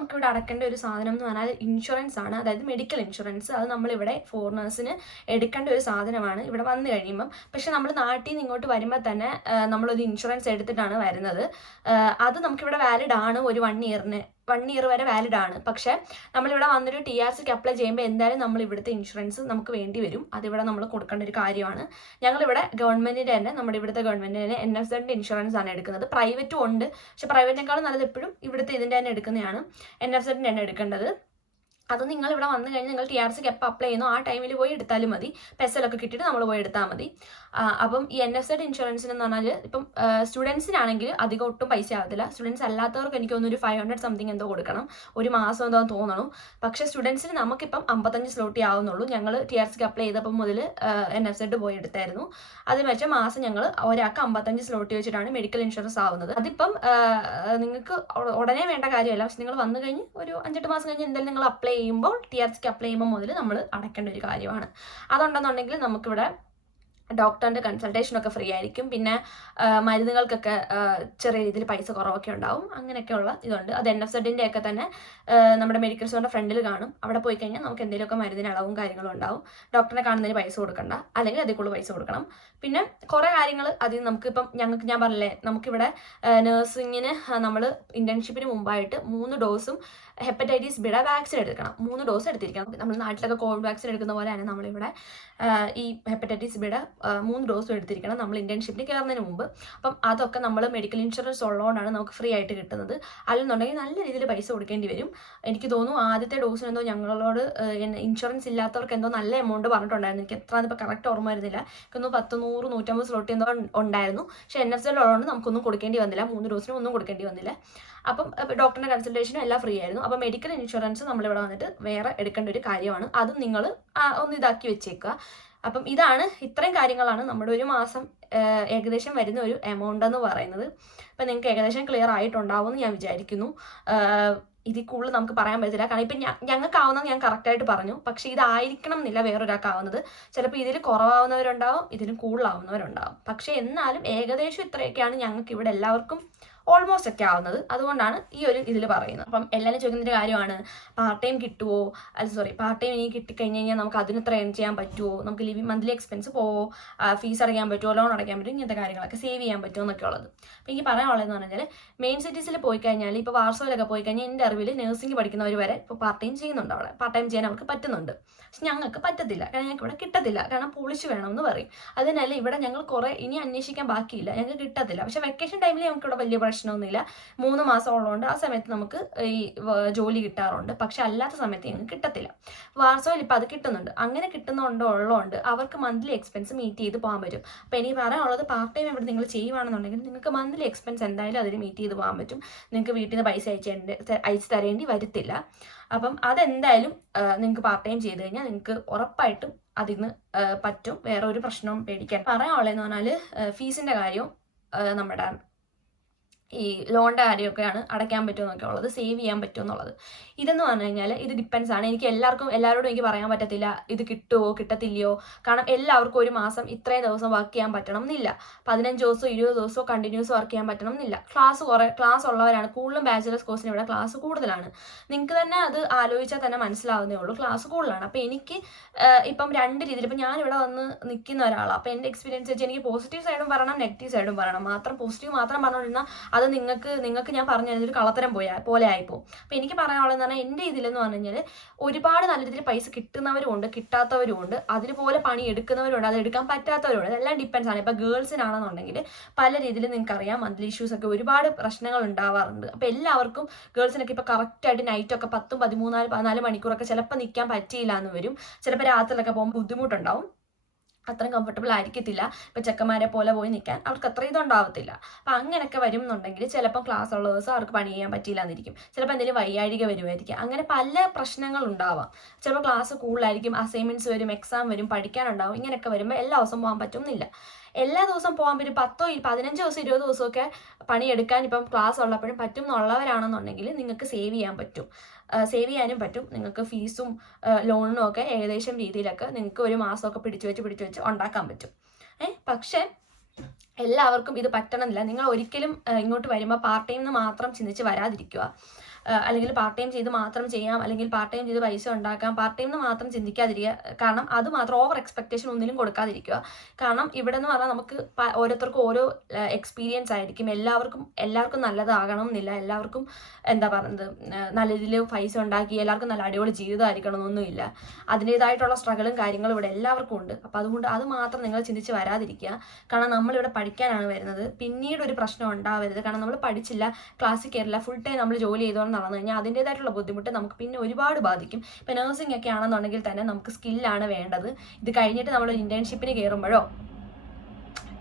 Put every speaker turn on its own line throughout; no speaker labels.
നമുക്കിവിടെ അടക്കേണ്ട ഒരു സാധനം എന്ന് പറഞ്ഞാൽ ഇൻഷുറൻസ് ആണ്. അതായത് മെഡിക്കൽ ഇൻഷുറൻസ് അത് നമ്മളിവിടെ ഫോറിനേഴ്സിന് എടുക്കേണ്ട ഒരു സാധനമാണ്. ഇവിടെ വന്നു കഴിയുമ്പം. പക്ഷെ നമ്മൾ നാട്ടിൽ നിന്ന് ഇങ്ങോട്ട് വരുമ്പോൾ തന്നെ നമ്മളൊരു ഇൻഷുറൻസ് എടുത്തിട്ടാണ് വരുന്നത്. അത് നമുക്കിവിടെ വാലിഡ് ആണ് ഒരു വൺ ഇയറിന് വൺ ഇയർ വരെ വാലിഡ് ആണ്. പക്ഷേ നമ്മളിവിടെ വന്നൊരു ടി ആർ സിക്ക് അപ്ലൈ ചെയ്യുമ്പോൾ എന്തായാലും നമ്മൾ ഇവിടുത്തെ ഇൻഷുറൻസ് നമുക്ക് വേണ്ടി വരും. അതിവിടെ നമ്മൾ കൊടുക്കേണ്ട ഒരു കാര്യമാണ്. ഞങ്ങളിവിടെ ഗവൺമെന്റിന്റെ തന്നെ നമ്മുടെ ഇവിടുത്തെ ഗവൺമെന്റിന്റെ തന്നെ എൻ എഫ് സെഡിന്റെ ഇൻഷുറൻസ് ആണ് എടുക്കുന്നത്. പ്രൈവറ്റും ഉണ്ട്. പക്ഷെ പ്രൈവറ്റിനേക്കാളും നല്ലത് എപ്പോഴും ഇവിടുത്തെ ഇതിന്റെ തന്നെ എടുക്കുന്നതാണ് എൻ എഫ് സെഡിന്റെ തന്നെ എടുക്കേണ്ടത്. അത് നിങ്ങൾ ഇവിടെ വന്നു കഴിഞ്ഞാൽ നിങ്ങൾ ടി ആർ സിക്ക് എപ്പോൾ അപ്ലൈ ചെയ്യുന്നു ആ ടൈമിൽ പോയി എടുത്താലും മതി. പെസലൊക്കെ കിട്ടിയിട്ട് നമ്മൾ പോയി എടുത്താൽ മതി. അപ്പം ഈ എൻ എഫ് സെഡ് ഇൻഷുറൻസിന് എന്ന് പറഞ്ഞാൽ ഇപ്പം സ്റ്റുഡൻസിനാണെങ്കിൽ അധികം ഒട്ടും പൈസ ആവത്തില്ല. സ്റ്റുഡൻസ് അല്ലാത്തവർക്ക് എനിക്ക് തോന്നുന്നു ഒരു ഫൈവ് ഹൺഡ്രഡ് സംതിങ് എന്തോ കൊടുക്കണം. ഒരു മാസം എന്തോ തോന്നണം. പക്ഷേ സ്റ്റുഡൻസിന് നമുക്കിപ്പം അമ്പത്തഞ്ച് സ്ലോട്ടി ആവുന്നുള്ളൂ. ഞങ്ങൾ ടി ആർ സിക്ക് അപ്ലൈ ചെയ്തപ്പോൾ മുതൽ എൻ എഫ് സെഡ് പോയി എടുത്തായിരുന്നു. അത് വെച്ച മാസം ഞങ്ങൾ ഒരാൾക്ക് അമ്പത്തഞ്ച് സ്ലോട്ടി വെച്ചിട്ടാണ് മെഡിക്കൽ ഇൻഷുറൻസ് ആവുന്നത്. അതിപ്പം നിങ്ങൾക്ക് ഉടനെ വേണ്ട കാര്യമല്ല. പക്ഷെ നിങ്ങൾ വന്നു കഴിഞ്ഞ് ഒരു അഞ്ചെട്ട് മാസം കഴിഞ്ഞ് എന്തായാലും നിങ്ങൾ അപ്ലൈ ചെയ്യുമ്പോൾ ടി ആർ സിക്ക് അപ്ലൈ ചെയ്യുമ്പോൾ മുതൽ നമ്മൾ അടയ്ക്കേണ്ട ഒരു കാര്യമാണ്. അതുണ്ടെന്നുണ്ടെങ്കിൽ നമുക്കിവിടെ ഡോക്ടറിന്റെ കൺസൾട്ടേഷനൊക്കെ ഫ്രീ ആയിരിക്കും. പിന്നെ മരുന്നുകൾക്കൊക്കെ ചെറിയ രീതിയിൽ പൈസ കുറവൊക്കെ ഉണ്ടാവും. അങ്ങനെയൊക്കെയുള്ള ഇതുണ്ട്. അത് എൻ എഫ് സെഡിന്റെ ഒക്കെ തന്നെ നമ്മുടെ മെഡിക്കൽ സ്റ്റോറിന്റെ ഫ്രണ്ടിൽ കാണും. അവിടെ പോയി കഴിഞ്ഞാൽ നമുക്ക് എന്തെങ്കിലുമൊക്കെ മരുന്നിന് അളവും കാര്യങ്ങളും ഉണ്ടാവും. ഡോക്ടറിനെ കാണുന്നതിന് പൈസ കൊടുക്കണ്ട. അല്ലെങ്കിൽ അതിൽ കൂടുതൽ പൈസ കൊടുക്കണം. പിന്നെ കുറേ കാര്യങ്ങൾ അതിൽ നമുക്കിപ്പം ഞങ്ങൾക്ക് ഞാൻ പറഞ്ഞില്ലേ നമുക്കിവിടെ നേഴ്സിങ്ങിന് നമ്മൾ ഇന്റേൺഷിപ്പിന് മുമ്പായിട്ട് മൂന്ന് ഡോസും ഹെപ്പറ്റൈറ്റിസ് ബിയുടെ വാക്സിൻ എടുക്കണം. മൂന്ന് ഡോസ് എടുത്തിരിക്കണം. നമ്മൾ നാട്ടിലൊക്കെ കോവിഡ് വാക്സിൻ എടുക്കുന്ന പോലെയാണ് നമ്മളിവിടെ ആ, ഈ ഹെപ്പറ്റൈറ്റിസ് ബിയുടെ മൂന്ന് ഡോസും എടുത്തിരിക്കണം നമ്മൾ ഇന്റേൺഷിപ്പിന് കയറുന്നതിന് മുമ്പ്. അപ്പം അതൊക്കെ നമ്മൾ മെഡിക്കൽ ഇൻഷുറൻസ് ഉള്ളതുകൊണ്ടാണ് നമുക്ക് ഫ്രീ ആയിട്ട് കിട്ടുന്നത്. അല്ലെന്നുണ്ടെങ്കിൽ നല്ല രീതിയിൽ പൈസ കൊടുക്കേണ്ടി വരും. എനിക്ക് തോന്നുന്നു ആദ്യത്തെ ഡോസിന് എന്തോ ഞങ്ങളോട് ഇൻഷുറൻസ് ഇല്ലാത്തവർക്ക് എന്തോ നല്ല എമൗണ്ട് പറഞ്ഞിട്ടുണ്ടായിരുന്നു. എനിക്ക് എത്ര ഇപ്പോൾ കറക്റ്റ് ഓർമ്മ വരുന്നില്ല. എനിക്കൊന്ന് പത്ത് നൂറ് നൂറ്റമ്പത് സ്ലോട്ടി എന്തോ ഉണ്ടായിരുന്നു. പക്ഷേ എൻ എഫ് ഉള്ളതുകൊണ്ട് നമുക്കൊന്നും കൊടുക്കേണ്ടി വന്നില്ല. മൂന്ന് ഡോസിനും ഒന്നും കൊടുക്കേണ്ടി വന്നില്ല. അപ്പം ഡോക്ടറിന്റെ കൺസൾട്ടേഷനും എല്ലാം ഫ്രീ ആയിരുന്നു. അപ്പം മെഡിക്കൽ ഇൻഷുറൻസ് നമ്മളിവിടെ വന്നിട്ട് വേറെ എടുക്കേണ്ട ഒരു കാര്യമാണ്. അതും നിങ്ങൾ ഒന്ന് ഇതാക്കി വെച്ചേക്കുക. അപ്പം ഇതാണ് ഇത്രയും കാര്യങ്ങളാണ് നമ്മുടെ ഒരു മാസം ഏകദേശം വരുന്ന ഒരു എമൗണ്ട് എന്ന് പറയുന്നത്. അപ്പം നിങ്ങൾക്ക് ഏകദേശം ക്ലിയർ ആയിട്ടുണ്ടാവും എന്ന് ഞാൻ വിചാരിക്കുന്നു. ഇതിൽ കൂടുതൽ നമുക്ക് പറയാൻ പറ്റില്ല കാരണം ഇപ്പം ഞങ്ങൾക്കാവുന്നത് ഞാൻ കറക്റ്റായിട്ട് പറഞ്ഞു. പക്ഷേ ഇതായിരിക്കണം എന്നില്ല വേറൊരാൾക്കാവുന്നത്. ചിലപ്പോൾ ഇതിൽ കുറവാവുന്നവരുണ്ടാവും ഇതിലും കൂടുതലാവുന്നവരുണ്ടാവും. പക്ഷേ എന്നാലും ഏകദേശം ഇത്രയൊക്കെയാണ് ഞങ്ങൾക്ക് ഇവിടെ എല്ലാവർക്കും ഓൾമോസ്റ്റ് ഒക്കെ ആവുന്നത്. അതുകൊണ്ടാണ് ഈ ഒരു ഇതിൽ പറയുന്നത്. അപ്പം എല്ലാവരും ചോദിക്കുന്നൊരു കാര്യമാണ് പാർട്ട് ടൈം കിട്ടുമോ അല്ല സോറി പാർട്ട് ടൈം ഇനി കിട്ടിക്കഴിഞ്ഞ് കഴിഞ്ഞാൽ നമുക്ക് അതിന് എത്ര ഏൺ ചെയ്യാൻ പറ്റുമോ നമുക്ക് ലിവിങ് മന്ത്ലി എക്സ്പെൻസ് പോവോ? ഫീസ് അടയ്ക്കാൻ പറ്റുമോ ലോൺ അടയ്ക്കാൻ പറ്റുമോ ഇങ്ങനത്തെ കാര്യങ്ങളൊക്കെ സേവ് ചെയ്യാൻ പറ്റുമോ എന്നൊക്കെ ഉള്ളത് അപ്പം എനിക്ക് പറയാനുള്ളതെന്ന് പറഞ്ഞാൽ മെയിൻ സിറ്റീസിൽ പോയി കഴിഞ്ഞാൽ ഇപ്പോൾ വാർസോയിലൊക്കെ പോയി കഴിഞ്ഞാൽ എന്റെ അറിവിൽ നഴ്സിംഗ് പഠിക്കുന്നവർ വരെ ഇപ്പോൾ പാർട്ട് ടൈം ചെയ്യുന്നുണ്ട് അവിടെ പാർട്ട് ടൈം ചെയ്യാൻ അവർക്ക് പറ്റുന്നുണ്ട്. പക്ഷെ ഞങ്ങൾക്ക് പറ്റത്തില്ല. കാരണം ഞങ്ങൾക്ക് ഇവിടെ കിട്ടത്തില്ല. കാരണം പൊളിച്ച് വേണമെന്ന് പറയും. അതിനല്ല ഇവിടെ ഞങ്ങൾ കുറേ ഇനി അന്വേഷിക്കാൻ ബാക്കിയില്ല. ഞങ്ങൾക്ക് കിട്ടത്തില്ല. പക്ഷേ വെക്കേഷൻ ടൈമിൽ ഞങ്ങൾക്ക് ഇവിടെ വലിയ പ്രശ്നമൊന്നുമില്ല. മൂന്ന് മാസം ഉള്ളതുകൊണ്ട് ആ സമയത്ത് നമുക്ക് ഈ ജോലി കിട്ടാറുണ്ട്. പക്ഷെ അല്ലാത്ത സമയത്ത് ഞങ്ങൾക്ക് കിട്ടത്തില്ല. വാർസോയിൽ ഇപ്പോൾ അത് കിട്ടുന്നുണ്ട്. അങ്ങനെ കിട്ടുന്നുണ്ടോ ഉള്ളതുകൊണ്ട് അവർക്ക് മന്ത്ലി എക്സ്പെൻസ് മീറ്റ് ചെയ്ത് പോകാൻ പറ്റും. അപ്പോൾ ഇനി പറയാനുള്ളത് പാർട്ട് ടൈം ഇവിടെ നിങ്ങൾ ചെയ്യുവാണെന്നുണ്ടെങ്കിൽ നിങ്ങൾക്ക് മന്ത്ലി എക്സ്പെൻസ് എന്തായാലും അതിന് മീറ്റ് ചെയ്ത് പോകാൻ പറ്റും. നിങ്ങൾക്ക് വീട്ടിൽ നിന്ന് പൈസ അയച്ചേണ്ട അയച്ചു തരേണ്ടി വരത്തില്ല. അപ്പം അതെന്തായാലും നിങ്ങൾക്ക് പാർട്ട് ടൈം ചെയ്ത് കഴിഞ്ഞാൽ നിങ്ങൾക്ക് ഉറപ്പായിട്ടും അതിൽ നിന്ന് പറ്റും. വേറെ ഒരു പ്രശ്നവും പേടിക്കാൻ. പറയാനുള്ളതെന്ന് പറഞ്ഞാൽ ഫീസിന്റെ കാര്യവും നമ്മുടെ ഈ ലോണിന്റെ കാര്യമൊക്കെയാണ് അടയ്ക്കാൻ പറ്റുമെന്നൊക്കെ ഉള്ളത് സേവ് ചെയ്യാൻ പറ്റുമെന്നുള്ളത്. ഇതെന്ന് പറഞ്ഞു കഴിഞ്ഞാൽ ഇത് ഡിപ്പെൻസ് ആണ്. എനിക്ക് എല്ലാവർക്കും എല്ലാവരോടും എനിക്ക് പറയാൻ പറ്റത്തില്ല ഇത് കിട്ടുമോ കിട്ടത്തില്ലയോ. കാരണം എല്ലാവർക്കും ഒരു മാസം ഇത്രയും ദിവസം വർക്ക് ചെയ്യാൻ പറ്റണം എന്നില്ല പതിനഞ്ച് ദിവസമോ ഇരുപത് ദിവസമോ കണ്ടിന്യൂസ് വർക്ക് ചെയ്യാൻ പറ്റണം എന്നില്ല ക്ലാസ് കുറേ ക്ലാസ് ഉള്ളവരാണ്. കൂടുതലും ബാച്ചിലേഴ്സ് കോഴ്സിന് ഇവിടെ ക്ലാസ് കൂടുതലാണ്. നിങ്ങൾക്ക് തന്നെ അത് ആലോചിച്ചാൽ തന്നെ മനസ്സിലാവുന്നേ ഉള്ളൂ. ക്ലാസ് കൂടുതലാണ്. അപ്പോൾ എനിക്ക് ഇപ്പം രണ്ട് രീതിയിൽ ഇപ്പം ഞാനിവിടെ വന്ന് നിൽക്കുന്ന ഒരാളാണ് അപ്പോൾ എന്റെ എക്സ്പീരിയൻസ് വെച്ച് എനിക്ക് പോസിറ്റീവ് സൈഡും പറയണം നെഗറ്റീവ് സൈഡും പറയണം മാത്രം പോസിറ്റീവ് മാത്രം പറഞ്ഞുകൊണ്ടിരുന്നാൽ അത് നിങ്ങൾക്ക് നിങ്ങൾക്ക് ഞാൻ പറഞ്ഞു തരുന്നൊരു കളത്തരം പോയാ പോലെ ആയിപ്പോവും അപ്പോൾ എനിക്ക് പറയാനുള്ളതെന്ന് പറഞ്ഞാൽ എന്റെ ഇതിലെന്ന് പറഞ്ഞു കഴിഞ്ഞാൽ ഒരുപാട് നല്ല രീതിയിൽ പൈസ കിട്ടുന്നവരും ഉണ്ട് കിട്ടാത്തവരും ഉണ്ട് അതിലുപോലെ പണി എടുക്കുന്നവരുണ്ട് അത് എടുക്കാൻ പറ്റാത്തവരുണ്ട്. അതെല്ലാം ഡിപ്പെൻസ് ആണ്. ഇപ്പോൾ ഗേൾസിനാണെന്നുണ്ടെങ്കിൽ പല രീതിയിൽ നിങ്ങൾക്കറിയാം മന്ത്ലി ഇഷ്യൂസ് ഒക്കെ ഒരുപാട് പ്രശ്നങ്ങൾ ഉണ്ടാവാറുണ്ട്. അപ്പോൾ എല്ലാവർക്കും ഗേൾസിനൊക്കെ ഇപ്പോൾ കറക്റ്റായിട്ട് നൈറ്റൊക്കെ പത്തും പതിമൂന്നാൽ പതിനാല് മണിക്കൂറൊക്കെ ചിലപ്പോൾ നിൽക്കാൻ പറ്റിയില്ല എന്ന് വരും. ചിലപ്പോൾ രാത്രിയിലൊക്കെ പോകുമ്പോൾ ബുദ്ധിമുട്ടുണ്ടാവും. അത്രയും കംഫർട്ടബിൾ ആയിരിക്കത്തില്ല. ഇപ്പം ചെക്കന്മാരെ പോലെ പോയി നിൽക്കാൻ അവർക്ക് അത്ര ഇതുണ്ടാവത്തില്ല അപ്പം അങ്ങനെയൊക്കെ വരും എന്നുണ്ടെങ്കിൽ ചിലപ്പം ക്ലാസ് ഉള്ള ദിവസം അവർക്ക് പണി ചെയ്യാൻ പറ്റിയില്ല എന്നിരിക്കും ചിലപ്പോൾ എന്തെങ്കിലും വയ്യാഴിക വരുമായിരിക്കും അങ്ങനെ പല പ്രശ്നങ്ങൾ ഉണ്ടാവാം. ചിലപ്പോൾ ക്ലാസ് കൂടുതലായിരിക്കും അസൈൻമെന്റ്സ് വരും എക്സാം വരും പഠിക്കാനുണ്ടാവും ഇങ്ങനെയൊക്കെ വരുമ്പോൾ എല്ലാ ദിവസവും പോകാൻ പറ്റുന്നില്ല. എല്ലാ ദിവസവും പോകാൻ പറ്റും പത്തോ പതിനഞ്ച് ദിവസം ഇരുപത് ദിവസമൊക്കെ പണിയെടുക്കാൻ ഇപ്പം ക്ലാസ് ഉള്ളപ്പോഴും പറ്റും എന്നുള്ളവരാണെന്നുണ്ടെങ്കിൽ നിങ്ങൾക്ക് സേവ് ചെയ്യാൻ പറ്റും. സേവ് ചെയ്യാനും പറ്റും. നിങ്ങൾക്ക് ഫീസും ലോണിനും ഒക്കെ ഏകദേശം രീതിയിലൊക്കെ നിങ്ങൾക്ക് ഒരു മാസമൊക്കെ പിടിച്ചു വെച്ച് പിടിച്ചു വെച്ച് ഉണ്ടാക്കാൻ പറ്റും. ഏ പക്ഷേ എല്ലാവർക്കും ഇത് പറ്റണമെന്നില്ല. നിങ്ങൾ ഒരിക്കലും ഇങ്ങോട്ട് വരുമ്പോൾ പാർട്ട് ടൈം മാത്രം ചിന്തിച്ച് വരാതിരിക്കുക. അല്ലെങ്കിൽ പാർട്ട് ടൈം ചെയ്ത് മാത്രം ചെയ്യാം അല്ലെങ്കിൽ പാർട്ട് ടൈം ചെയ്ത് പൈസ ഉണ്ടാക്കാം. പാർട്ട് ടൈം എന്ന് മാത്രം ചിന്തിക്കാതിരിക്കുക. കാരണം അത് മാത്രം ഓവർ എക്സ്പെക്ടേഷൻ ഒന്നിനും കൊടുക്കാതിരിക്കുക. കാരണം ഇവിടെ എന്ന് പറഞ്ഞാൽ നമുക്ക് ഓരോരുത്തർക്കും ഓരോ എക്സ്പീരിയൻസ് ആയിരിക്കും. എല്ലാവർക്കും എല്ലാവർക്കും നല്ലതാകണം എന്നില്ല. എല്ലാവർക്കും എന്താ പറയുന്നത് നല്ല രീതിയിൽ പൈസ ഉണ്ടാക്കി എല്ലാവർക്കും നല്ല അടിപൊളി ജീവിതമായിരിക്കണം എന്നൊന്നുമില്ല. അതിന്റെതായിട്ടുള്ള സ്ട്രഗിളും കാര്യങ്ങളും ഇവിടെ എല്ലാവർക്കും ഉണ്ട്. അപ്പോൾ അതുകൊണ്ട് അത് മാത്രം നിങ്ങൾ ചിന്തിച്ച് വരാതിരിക്കുക. കാരണം നമ്മളിവിടെ പഠിക്കാനാണ് വരുന്നത്. പിന്നീട് ഒരു പ്രശ്നം ഉണ്ടാവരുത്. കാരണം നമ്മൾ പഠിച്ചില്ല ക്ലാസ്സിൽ കയറില്ല ഫുൾ ടൈം നമ്മൾ ജോലി ചെയ്തുകൊണ്ട് നടന്നു കഴിഞ്ഞാൽ അതിന്റെതായിട്ടുള്ള ബുദ്ധിമുട്ട് നമുക്ക് പിന്നെ ഒരുപാട് ബാധിക്കും. ഇപ്പോൾ നഴ്സിംഗ് ഒക്കെ ആണെന്നുണ്ടെങ്കിൽ തന്നെ നമുക്ക് സ്കില്ലാണ് വേണ്ടത്. ഇത് കഴിഞ്ഞിട്ട് നമ്മൾ ഇന്റേൺഷിപ്പിന് കയറുമ്പോഴോ?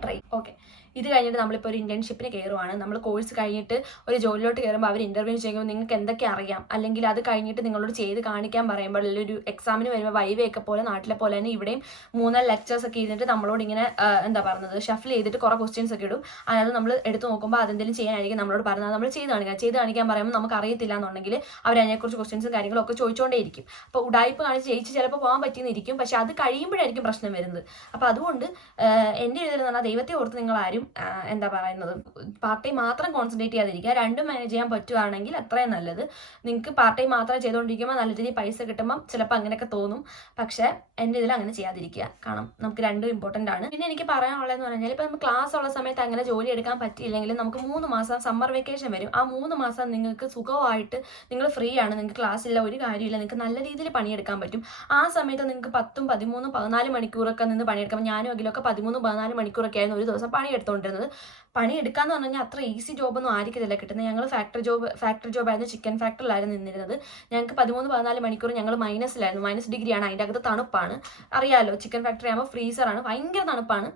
ട്രൈ ഓക്കെ ഇത് കഴിഞ്ഞിട്ട് നമ്മളിപ്പോൾ ഒരു ഇന്റേൺഷിപ്പിന് കയറുവാണ് നമ്മൾ കോഴ്സ് കഴിഞ്ഞിട്ട് ഒരു ജോലിയിലോട്ട് കയറുമ്പോൾ അവർ ഇന്റർവ്യൂ ചെയ്യുമ്പോൾ നിങ്ങൾക്ക് എന്തൊക്കെ അറിയാം? അല്ലെങ്കിൽ അത് കഴിഞ്ഞിട്ട് നിങ്ങളോട് ചെയ്ത് കാണിക്കാൻ പറയുമ്പോൾ അല്ലെങ്കിൽ ഒരു എക്സാമിന് വരുമ്പോൾ വൈവയൊക്കെ പോലെ നാട്ടിലെ പോലെ തന്നെ ഇവിടെയും മൂന്നാൽ ലെക്ചേഴ്സ് ഒക്കെ ഇരുന്നിട്ട് നമ്മളോട് ഇങ്ങനെ എന്താ പറയുന്നത് ഷഫിൽ ചെയ്തിട്ട് കുറേ ക്വസ്റ്റ്യൻസ് ഒക്കെ ഇടും. അതായത് നമ്മൾ എടുത്തു നോക്കുമ്പോൾ അതെന്തെങ്കിലും ചെയ്യാനായിരിക്കും നമ്മളോട് പറയുന്നത് നമ്മൾ ചെയ്ത് കാണിക്കാം. ചെയ്ത് കാണിക്കാൻ പറയുമ്പോൾ നമുക്ക് അറിയത്തില്ല എന്നുണ്ടെങ്കിൽ അവർ അതിനെക്കുറിച്ച് ക്വസ്റ്റ്യൻസും കാര്യങ്ങളൊക്കെ ചോദിച്ചുകൊണ്ടേയിരിക്കും അപ്പോൾ ഉടായ്പ കാണിച്ച് ജയിച്ച് ചിലപ്പോൾ പോകാൻ പറ്റിയെന്നിരിക്കും. പക്ഷെ അത് കഴിയുമ്പോഴായിരിക്കും പ്രശ്നം വരുന്നത്. അപ്പോൾ അതുകൊണ്ട് എന്റെ ഇതിൽ പറഞ്ഞാൽ ദൈവത്തെ ഓർത്ത് നിങ്ങൾ ആരും എന്താ പറയുന്നത് പാർട്ടി മാത്രം കോൺസെൻട്രേറ്റ് ചെയ്യാതിരിക്കുക രണ്ടും മാനേജ് ചെയ്യാൻ പറ്റുവാണെങ്കിൽ അത്രയും നല്ലത്. നിങ്ങൾക്ക് പാർട്ടി മാത്രം ചെയ്തുകൊണ്ടിരിക്കുമ്പോൾ നല്ല രീതിയിൽ പൈസ കിട്ടുമ്പോൾ ചിലപ്പോൾ അങ്ങനെയൊക്കെ തോന്നും. പക്ഷേ എന്റെ ഇതിൽ അങ്ങനെ ചെയ്യാതിരിക്കുക. കാരണം നമുക്ക് രണ്ടും ഇമ്പോർട്ടന്റ് ആണ്. പിന്നെ എനിക്ക് പറയാനുള്ളതെന്ന് പറഞ്ഞാൽ ഇപ്പോൾ നമുക്ക് ക്ലാസ് ഉള്ള സമയത്ത് അങ്ങനെ ജോലി എടുക്കാൻ പറ്റിയില്ലെങ്കിൽ നമുക്ക് മൂന്ന് മാസം സമ്മർ വെക്കേഷൻ വരും. ആ മൂന്ന് മാസം നിങ്ങൾക്ക് സുഖമായിട്ട് നിങ്ങൾ ഫ്രീ ആണ്. നിങ്ങൾക്ക് ക്ലാസ്സില്ല ഒരു കാര്യമില്ല നിങ്ങൾക്ക് നല്ല രീതിയിൽ പണിയെടുക്കാൻ പറ്റും. ആ സമയത്ത് നിങ്ങൾക്ക് പത്തും പതിമൂന്നും പതിനാല് മണിക്കൂറൊക്കെ നിന്ന് പണിയെടുക്കാം. ഞാനും അഖിലൊക്കെ പതിമൂന്ന് പതിനാല് മണിക്കൂറൊക്കെ ആയിരുന്നു ഒരു ദിവസം പണിയെടുത്തുകൊണ്ടിരുന്നത് പണിയെടുക്കാന്ന് പറഞ്ഞു കഴിഞ്ഞാൽ അത്ര ഈസി ജോബൊന്നും ആയിരിക്കത്തില്ല കിട്ടുന്നത് ഞങ്ങൾ ഫാക്ടറി ജോബ് ഫാക്ടറി ജോബ് ജോബായിരുന്നു ചിക്കൻ ഫാക്ടറിയിലായിരുന്നു നിന്നിരുന്നത്. ഞങ്ങൾക്ക് പതിമൂന്ന് പതിനാല് മണിക്കൂർ ഞങ്ങൾ മൈനസിലായിരുന്നു മൈനസ് ഡിഗ്രിയാണ് അതിന്റെ അകത്ത് തണുപ്പാണ്. അറിയാമല്ലോ ചിക്കൻ ഫാക്ടറി ആകുമ്പോൾ ഫ്രീസറാണ് ഭയങ്കര തണുപ്പാണ്.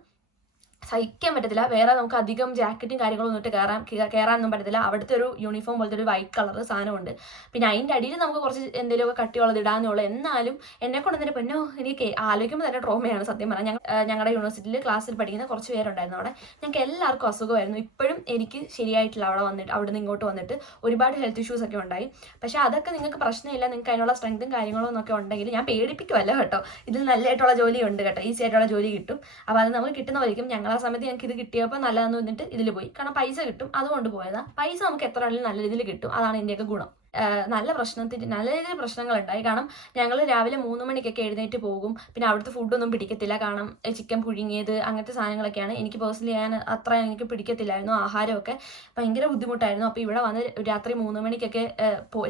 സഹിക്കാൻ പറ്റത്തില്ല. വേറെ നമുക്ക് അധികം ജാക്കറ്റും കാര്യങ്ങളൊന്നും ഇട്ട് കയറാൻ കയറാനൊന്നും പറ്റത്തില്ല. അവിടുത്തെ ഒരു യൂണിഫോം പോലത്തെ ഒരു വൈറ്റ് കളർ സാധനമുണ്ട്. പിന്നെ അതിന്റെ അടിയിൽ നമുക്ക് കുറച്ച് എന്തെങ്കിലുമൊക്കെ കട്ടിയുള്ളത് ഇടാന്നേ ഉള്ളൂ. എന്നാലും എന്നെ കൊണ്ട് തന്നെ പിന്നെ എനിക്ക് ആലോചിക്കുമ്പോൾ തന്നെ ട്രോമയാണ് സത്യം പറഞ്ഞാൽ ഞങ്ങൾ ഞങ്ങളുടെ യൂണിവേഴ്സിറ്റിയിൽ ക്ലാസ്സിൽ പഠിക്കുന്ന കുറച്ച് പേരുണ്ടായിരുന്നു അവിടെ. ഞങ്ങൾക്ക് എല്ലാവർക്കും അസുഖമായിരുന്നു. ഇപ്പോഴും എനിക്ക് ശരിയായിട്ടില്ല അവിടെ വന്നിട്ട് അവിടെ നിന്ന് ഇങ്ങോട്ട് വന്നിട്ട്. ഒരുപാട് ഹെൽത്ത് ഇഷ്യൂസ് ഒക്കെ ഉണ്ടായി. പക്ഷെ അതൊക്കെ നിങ്ങൾക്ക് പ്രശ്നമില്ല നിങ്ങൾക്ക് അതിനുള്ള സ്ട്രെങ്തും കാര്യങ്ങളും ഒക്കെ ഉണ്ടെങ്കിൽ ഞാൻ പേടിപ്പിക്കുമല്ല കേട്ടോ. ഇതിൽ നല്ലതായിട്ടുള്ള ജോലി ഉണ്ട് കേട്ടോ. ഈസി ആയിട്ടുള്ള ജോലി കിട്ടും. അപ്പോൾ അത് നമുക്ക് കിട്ടുന്നവരിക്കും ഞങ്ങൾ ആ സമയത്ത് ഞങ്ങൾക്ക് ഇത് കിട്ടിയപ്പോൾ നല്ലതെന്ന് വന്നിട്ട് ഇതിൽ പോയി. കാരണം പൈസ കിട്ടും. അതുകൊണ്ട് പോയതാ. പൈസ നമുക്ക് എത്ര ആണെങ്കിലും നല്ല രീതിയിൽ കിട്ടും. അതാണ് ഇതിന്റെയൊക്കെ ഗുണം. നല്ല പ്രശ്നത്തിന് നല്ല രീതിയിൽ പ്രശ്നങ്ങളുണ്ടായി. കാരണം ഞങ്ങൾ രാവിലെ മൂന്ന് മണിക്കൊക്കെ എഴുന്നേറ്റ് പോകും. പിന്നെ അവിടുത്തെ ഫുഡൊന്നും പിടിക്കത്തില്ല. കാരണം ചിക്കൻ പുഴുങ്ങിയത് അങ്ങനത്തെ സാധനങ്ങളൊക്കെയാണ്. എനിക്ക് പേഴ്സണലി ഞാൻ അത്ര എനിക്ക് പിടിക്കത്തില്ലായിരുന്നു. ആഹാരമൊക്കെ ഭയങ്കര ബുദ്ധിമുട്ടായിരുന്നു. അപ്പോൾ ഇവിടെ വന്ന് രാത്രി മൂന്ന് മണിക്കൊക്കെ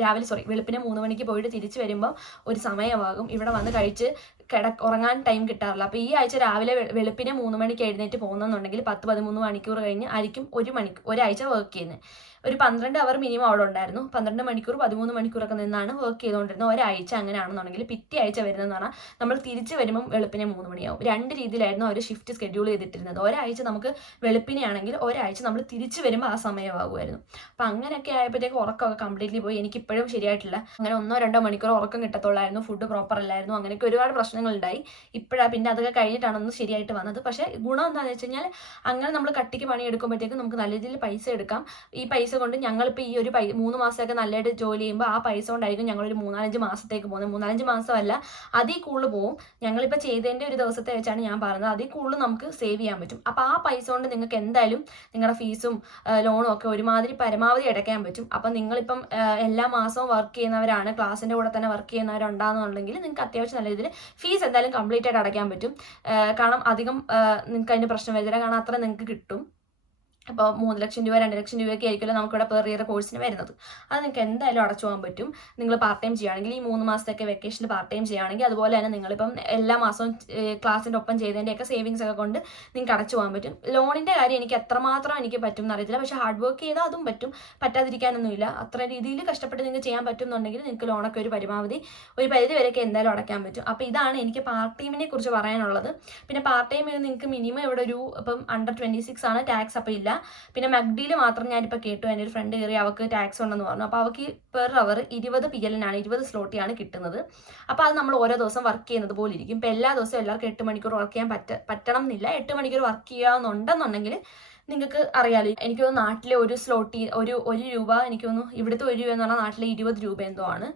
രാവിലെ സോറി വെളുപ്പിനെ മൂന്ന് മണിക്ക് പോയിട്ട് തിരിച്ച് വരുമ്പോൾ ഒരു സമയമാകും. ഇവിടെ വന്ന് കഴിച്ച് കിട ഉറങ്ങാൻ ടൈം കിട്ടാറില്ല. അപ്പോൾ ഈ ആഴ്ച രാവിലെ വെളുപ്പിനെ മൂന്ന് മണിക്ക് എഴുന്നേറ്റ് പോകുന്നെന്നുണ്ടെങ്കിൽ പത്ത് പതിമൂന്ന് മണിക്കൂർ കഴിഞ്ഞ് ആയിരിക്കും ഒരു മണിക്കൂർ ഒരാഴ്ച വർക്ക് ചെയ്യുന്നത് ഒരു പന്ത്രണ്ട് അവർ മിനിമം അവിടെ ഉണ്ടായിരുന്നു. പന്ത്രണ്ട് മണിക്കൂർ പതിമൂന്ന് മണിക്കൂറൊക്കെ നിന്നാണ് വർക്ക് ചെയ്തുകൊണ്ടിരുന്നത് ഒരാഴ്ച അങ്ങനെയാണെന്നുണ്ടെങ്കിൽ പിറ്റേ ആഴ്ച വരുന്നതെന്ന് പറഞ്ഞാൽ നമ്മൾ തിരിച്ച് വരുമ്പം വെളുപ്പിനെ മൂന്ന് മണിയാവും. രണ്ട് രീതിയിലായിരുന്നു അവർ ഷിഫ്റ്റ് ഷെഡ്യൂൾ ചെയ്തിട്ടിരുന്നത്. ഒരാഴ്ച നമുക്ക് വെളുപ്പിനെ ആണെങ്കിൽ ഒരാഴ്ച നമ്മൾ തിരിച്ച് വരുമ്പോൾ ആ സമയമാകുമായിരുന്നു. അപ്പം അങ്ങനെയൊക്കെ ആയപ്പോഴത്തേക്ക് ഉറക്കമൊക്കെ കംപ്ലീറ്റ്ലി പോയി. എനിക്കിപ്പോഴും ശരിയായിട്ടില്ല. അങ്ങനെ ഒന്നോ രണ്ടോ മണിക്കൂർ ഉറക്കം കിട്ടത്തുള്ളായിരുന്നു. ഫുഡ് പ്രോപ്പർ അല്ലായിരുന്നു. അങ്ങനെയൊക്കെ ഒരുപാട് പ്രശ്നങ്ങളുണ്ടായി. ഇപ്പോഴാണ് പിന്നെ അതൊക്കെ കഴിഞ്ഞിട്ടാണ് ഒന്ന് ശരിയായിട്ട് വന്നത്. പക്ഷേ ഗുണം എന്താണെന്ന് വെച്ച് കഴിഞ്ഞാൽ അങ്ങനെ നമ്മൾ കട്ടിക്ക് പണി എടുക്കുമ്പോഴത്തേക്കും നമുക്ക് നല്ല രീതിയിൽ പൈസ എടുക്കാം. ഈ പൈസ കൊണ്ട് ഞങ്ങളിപ്പോൾ ഈ ഒരു മൂന്ന് മാസമൊക്കെ നല്ലതായിട്ട് ജോലി ചെയ്യുമ്പോൾ ആ പൈസ കൊണ്ടായിരിക്കും ഞങ്ങളൊരു മൂന്നാലഞ്ച് മാസത്തേക്ക് പോകുന്നത്. മൂന്നാലഞ്ച് മാസമല്ല അതിൽ കൂടുതൽ പോകും. ഞങ്ങളിപ്പോൾ ചെയ്തതിന്റെ ഒരു ദിവസത്തെ വെച്ചാണ് ഞാൻ പറഞ്ഞത്. അതിൽ കൂടുതൽ നമുക്ക് സേവ് ചെയ്യാൻ പറ്റും. അപ്പോൾ ആ പൈസ കൊണ്ട് നിങ്ങൾക്ക് എന്തായാലും നിങ്ങളുടെ ഫീസും ലോണും ഒക്കെ ഒരുമാതിരി പരമാവധി അടയ്ക്കാൻ പറ്റും. അപ്പം നിങ്ങളിപ്പം എല്ലാ മാസവും വർക്ക് ചെയ്യുന്നവരാണ് ക്ലാസ്സിന്റെ കൂടെ തന്നെ വർക്ക് ചെയ്യുന്നവരുണ്ടാകുന്നുണ്ടെങ്കിൽ നിങ്ങൾക്ക് അത്യാവശ്യം നല്ല രീതിയിൽ ഫീസ് എന്തായാലും കംപ്ലീറ്റ് ആയിട്ട് അടയ്ക്കാൻ പറ്റും. കാരണം അധികം നിങ്ങൾക്ക് അതിന്റെ പ്രശ്നം വരില്ല കാരണം അത്ര നിങ്ങൾക്ക് കിട്ടും. അപ്പോൾ മൂന്ന് ലക്ഷം രൂപ രണ്ട് ലക്ഷം രൂപയൊക്കെ ആയിരിക്കുമല്ലോ നമുക്കിവിടെ പെർ ഇയർ കോഴ്സിന് വരുന്നത്. അത് നിങ്ങൾക്ക് എന്തായാലും അടച്ചു പോകാൻ പറ്റും. നിങ്ങൾ പാർട്ട് ടൈം ചെയ്യുകയാണെങ്കിൽ ഈ മൂന്ന് മാസത്തൊക്കെ വെക്കേഷനിൽ പാർട്ട് ടൈം ചെയ്യുകയാണെങ്കിൽ അതുപോലെ തന്നെ നിങ്ങളിപ്പം എല്ലാ മാസവും ക്ലാസ്സിന്റെ ഒപ്പം ചെയ്തതിന്റെയൊക്കെ സേവിങ്സ് ഒക്കെ കൊണ്ട് നിങ്ങൾക്ക് അടച്ചു പോകാൻ പറ്റും. ലോണിന്റെ കാര്യം എനിക്ക് എത്രമാത്രം എനിക്ക് പറ്റും എന്നറിയത്തില്ല പക്ഷേ ഹാർഡ് വർക്ക് ചെയ്താൽ അതും പറ്റും. പറ്റാതിരിക്കാനൊന്നുമില്ല. അത്ര രീതിയിൽ കഷ്ടപ്പെട്ട് നിങ്ങൾക്ക് ചെയ്യാൻ പറ്റും എന്നുണ്ടെങ്കിൽ നിങ്ങൾക്ക് ലോണൊക്കെ ഒരു പരമാവധി ഒരു പരിധി വരെയൊക്കെ എന്തായാലും അടയ്ക്കാൻ പറ്റും. അപ്പോൾ ഇതാണ് എനിക്ക് പാർട്ട് ടൈമിനെ കുറിച്ച് പറയാനുള്ളത്. പിന്നെ പാർട്ട് ടൈമിൽ നിങ്ങൾക്ക് മിനിമം ഇവിടെ ഒരു ഇപ്പം അണ്ടർ ട്വന്റി സിക്സ് ആണ് ടാക്സ് അപ്പോൾ ഇല്ല പിന്നെ മഗ്ഡിയിൽ മാത്രം ഞാനിപ്പോൾ കേട്ടു എന്റെ ഒരു ഫ്രണ്ട് കയറി അവൾക്ക് ടാക്സ് ഉണ്ടെന്ന് പറഞ്ഞു. അപ്പോൾ അവൾക്ക് പെർ അവർ ഇരുപത് പി എല്ലിനാണ് ഇരുപത് സ്ലോട്ടിയാണ് കിട്ടുന്നത്. അപ്പോൾ അത് നമ്മൾ ഓരോ ദിവസം വർക്ക് ചെയ്യുന്നത് പോലെ ഇരിക്കും. ഇപ്പോൾ എല്ലാ ദിവസവും എല്ലാവർക്കും എട്ട് മണിക്കൂർ വർക്ക് ചെയ്യാൻ പറ്റ പറ്റണം എന്നില്ല എട്ട് മണിക്കൂർ വർക്ക് ചെയ്യാമെന്നുണ്ടെന്നുണ്ടെങ്കിൽ നിങ്ങൾക്ക് അറിയാലോ എനിക്ക് തോന്നുന്നു നാട്ടിലെ ഒരു സ്ലോട്ടി ഒരു ഒരു രൂപ എനിക്ക് തോന്നുന്നു ഇവിടുത്തെ ഒരു രൂപ എന്ന് പറഞ്ഞാൽ നാട്ടിലെ ഇരുപത് രൂപ എന്തോ ആണ്.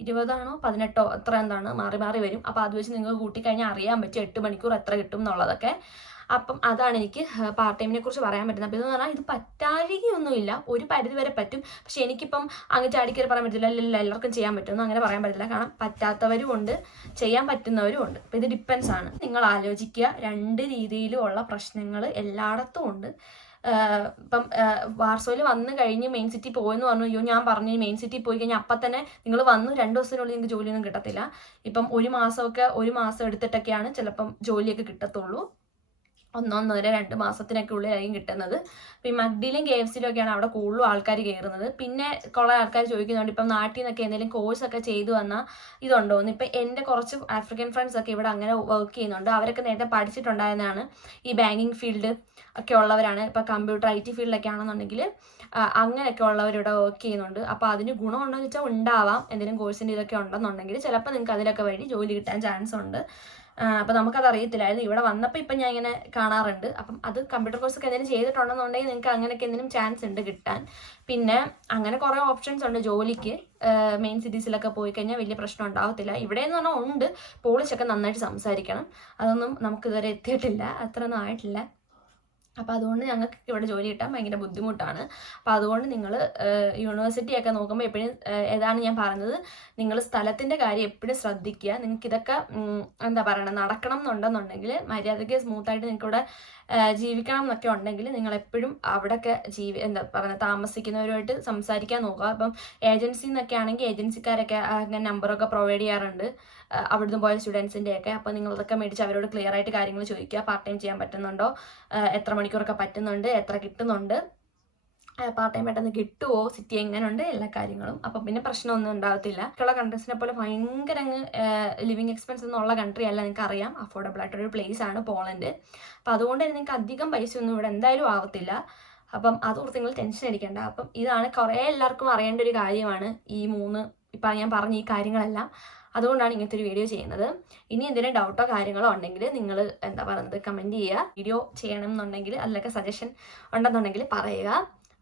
ഇരുപതാണോ? പതിനെട്ടോ? എത്ര എന്താണ്? മാറി മാറി വരും. അപ്പോൾ അത് വെച്ച് നിങ്ങൾക്ക് കൂട്ടിക്കഴിഞ്ഞാൽ അറിയാൻ പറ്റും എട്ട് മണിക്കൂർ എത്ര കിട്ടും എന്നുള്ളതൊക്കെ അപ്പം അതാണ് എനിക്ക് പാർട്ട് ടൈമിനെ കുറിച്ച് പറയാൻ പറ്റുന്നത്. അപ്പം ഇതെന്ന് പറഞ്ഞാൽ ഇത് പറ്റാഴികയൊന്നുമില്ല ഒരു പരിധി വരെ പറ്റും. പക്ഷെ എനിക്കിപ്പം അങ്ങ് ചാടിക്കറി പറയാൻ പറ്റില്ല അല്ലല്ല എല്ലാവർക്കും ചെയ്യാൻ പറ്റുമെന്ന് അങ്ങനെ പറയാൻ പറ്റില്ല കാരണം പറ്റാത്തവരും ഉണ്ട്. ചെയ്യാൻ പറ്റുന്നവരും ഉണ്ട്. അപ്പം ഇത് ഡിപ്പെൻസ് ആണ്. നിങ്ങൾ ആലോചിക്കുക. രണ്ട് രീതിയിലും ഉള്ള പ്രശ്നങ്ങൾ എല്ലായിടത്തും ഉണ്ട്. ഇപ്പം വാർസോയിൽ വന്നു കഴിഞ്ഞ് മെയിൻ സിറ്റി പോയെന്ന് പറഞ്ഞു. അയ്യോ ഞാൻ പറഞ്ഞു മെയിൻ സിറ്റി പോയി കഴിഞ്ഞാൽ അപ്പം തന്നെ നിങ്ങൾ വന്നു രണ്ട് ദിവസത്തിനുള്ളിൽ നിങ്ങൾക്ക് ജോലിയൊന്നും കിട്ടത്തില്ല. ഇപ്പം ഒരു മാസമൊക്കെ ഒരു മാസം എടുത്തിട്ടൊക്കെയാണ് ചിലപ്പം ജോലിയൊക്കെ കിട്ടത്തുള്ളൂ. ഒന്നൊന്നര രണ്ട് മാസത്തിനൊക്കെ ഉള്ളിലായിരിക്കും കിട്ടുന്നത്. ഇപ്പം ഈ മഗ്ഡിയിലും കെ എഫ് സിയിലും ഒക്കെയാണ് അവിടെ കൂടുതലും ആൾക്കാർ കയറുന്നത്. പിന്നെ കുറേ ആൾക്കാർ ചോദിക്കുന്നുണ്ട് ഇപ്പം നാട്ടിൽ നിന്നൊക്കെ എന്തെങ്കിലും കോഴ്സൊക്കെ ചെയ്തു വന്നാൽ ഇതുണ്ടോന്ന്. ഇപ്പം എന്റെ കുറച്ച് ആഫ്രിക്കൻ ഫ്രണ്ട്സ് ഒക്കെ ഇവിടെ അങ്ങനെ വർക്ക് ചെയ്യുന്നുണ്ട്. അവരൊക്കെ നേരത്തെ പഠിച്ചിട്ടുണ്ടായിരുന്നതാണ് ഈ ബാങ്കിങ് ഫീൽഡ് ഒക്കെ ഉള്ളവരാണ്. ഇപ്പം കമ്പ്യൂട്ടർ ഐ ടി ഫീൽഡൊക്കെ ആണെന്നുണ്ടെങ്കിൽ അങ്ങനെയൊക്കെ ഉള്ളവർ ഇവിടെ വർക്ക് ചെയ്യുന്നുണ്ട്. അപ്പോൾ അതിന് ഗുണമുണ്ടോ എന്ന് വെച്ചാൽ ഉണ്ടാവാം. എന്തെങ്കിലും കോഴ്സിന്റെ ഇതൊക്കെ ഉണ്ടെന്നുണ്ടെങ്കിൽ ചിലപ്പോൾ നിങ്ങൾക്ക് അതിലൊക്കെ വഴി ജോലി കിട്ടാൻ ചാൻസ് ഉണ്ട് അപ്പോൾ നമുക്കത് അറിയത്തില്ലായിരുന്നു. ഇവിടെ വന്നപ്പോൾ ഇപ്പം ഞാൻ ഇങ്ങനെ കാണാറുണ്ട്. അപ്പം അത് കമ്പ്യൂട്ടർ കോഴ്സ് ഒക്കെ എന്തെങ്കിലും ചെയ്തിട്ടുണ്ടെന്നുണ്ടെങ്കിൽ നിങ്ങൾക്ക് അങ്ങനെയൊക്കെ എന്തെങ്കിലും ചാൻസ് ഉണ്ട് കിട്ടാൻ. പിന്നെ അങ്ങനെ കുറേ ഓപ്ഷൻസ് ഉണ്ട് ജോലിക്ക്. മെയിൻ സിറ്റീസിലൊക്കെ പോയി കഴിഞ്ഞാൽ വലിയ പ്രശ്നം ഉണ്ടാവത്തില്ല. ഇവിടെ എന്ന് പറഞ്ഞാൽ ഉണ്ട്. പോളിഷൊക്കെ നന്നായിട്ട് സംസാരിക്കണം. അതൊന്നും നമുക്ക് ഇതുവരെ എത്തിയിട്ടില്ല. അത്രയൊന്നും ആയിട്ടില്ല. അപ്പോൾ അതുകൊണ്ട് ഞങ്ങൾക്ക് ഇവിടെ ജോലി കിട്ടാൻ ഭയങ്കര ബുദ്ധിമുട്ടാണ്. അപ്പോൾ അതുകൊണ്ട് നിങ്ങൾ യൂണിവേഴ്സിറ്റി ഒക്കെ നോക്കുമ്പോൾ എപ്പോഴും ഏതാണ് ഞാൻ പറഞ്ഞത്. നിങ്ങൾ സ്ഥലത്തിന്റെ കാര്യം എപ്പോഴും ശ്രദ്ധിക്കുക. നിങ്ങൾക്ക് ഇതൊക്കെ എന്താ പറയണത് നടക്കണം എന്നുണ്ടെന്നുണ്ടെങ്കിൽ മര്യാദയ്ക്ക് സ്മൂത്തായിട്ട് നിങ്ങൾക്ക് ഇവിടെ ജീവിക്കണം എന്നൊക്കെ ഉണ്ടെങ്കിൽ നിങ്ങൾ എപ്പോഴും അവിടെയൊക്കെ ജീവി എന്താ പറയുക താമസിക്കുന്നവരുമായിട്ട് സംസാരിക്കാൻ നോക്കുക. അപ്പം ഏജൻസി എന്നൊക്കെ ആണെങ്കിൽ ഏജൻസിക്കാരൊക്കെ അങ്ങനെ നമ്പറൊക്കെ പ്രൊവൈഡ് ചെയ്യാറുണ്ട്. അവിടുന്ന് പോയ സ്റ്റുഡൻസിന്റെ ഒക്കെ അപ്പോൾ നിങ്ങൾ അതൊക്കെ മേടിച്ച് അവരോട് ക്ലിയർ ആയിട്ട് കാര്യങ്ങൾ ചോദിക്കുക. പാർട്ട് ടൈം ചെയ്യാൻ പറ്റുന്നുണ്ടോ? എത്ര മണിക്കൂറൊക്കെ പറ്റുന്നുണ്ട്? എത്ര കിട്ടുന്നുണ്ട്? പാർട്ട് ടൈം പെട്ടെന്ന് കിട്ടുമോ സിറ്റി എങ്ങനെയുണ്ട് എല്ലാ കാര്യങ്ങളും. അപ്പം പിന്നെ പ്രശ്നമൊന്നും ഉണ്ടാകത്തില്ല മറ്റുള്ള കൺട്രീസിനെ പോലെ ഭയങ്കര അങ്ങ് ലിവിങ് എക്സ്പെൻസ് എന്നുള്ള കൺട്രി അല്ല നിങ്ങൾക്ക് അറിയാം അഫോർഡബിൾ ആയിട്ടൊരു പ്ലേസ് ആണ് പോളണ്ട്. അപ്പം അതുകൊണ്ട് തന്നെ നിങ്ങൾക്ക് അധികം പൈസ ഒന്നും ഇവിടെ എന്തായാലും ആവത്തില്ല. അപ്പം അതോർത്ത് നിങ്ങൾ ടെൻഷൻ അടിക്കേണ്ട. അപ്പം ഇതാണ് കുറേ എല്ലാവർക്കും അറിയേണ്ട ഒരു കാര്യമാണ് ഈ മൂന്ന് ഇപ്പം ഞാൻ പറഞ്ഞ ഈ കാര്യങ്ങളെല്ലാം. അതുകൊണ്ടാണ് ഇങ്ങനത്തെ ഒരു വീഡിയോ ചെയ്യുന്നത്. ഇനി എന്തെങ്കിലും ഡൗട്ടോ കാര്യങ്ങളോ ഉണ്ടെങ്കിൽ നിങ്ങൾ എന്താ പറയുന്നത് കമന്റ് ചെയ്യുക. വീഡിയോ ചെയ്യണം എന്നുണ്ടെങ്കിൽ അതിലൊക്കെ സജഷൻ ഉണ്ടെന്നുണ്ടെങ്കിൽ പറയുക.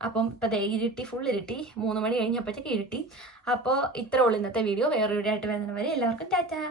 അപ്പം ഇപ്പം ഇരുട്ടി ഫുൾ ഇരുട്ടി. മൂന്ന് മണി കഴിഞ്ഞപ്പോഴത്തേക്ക് ഇരുട്ടി. അപ്പോൾ ഇത്രേ ഉള്ളൂ ഇന്നത്തെ വീഡിയോ വേറൊരു വീഡിയോ ആയിട്ട് വരുന്നവരെ എല്ലാവർക്കും ടാറ്റാ.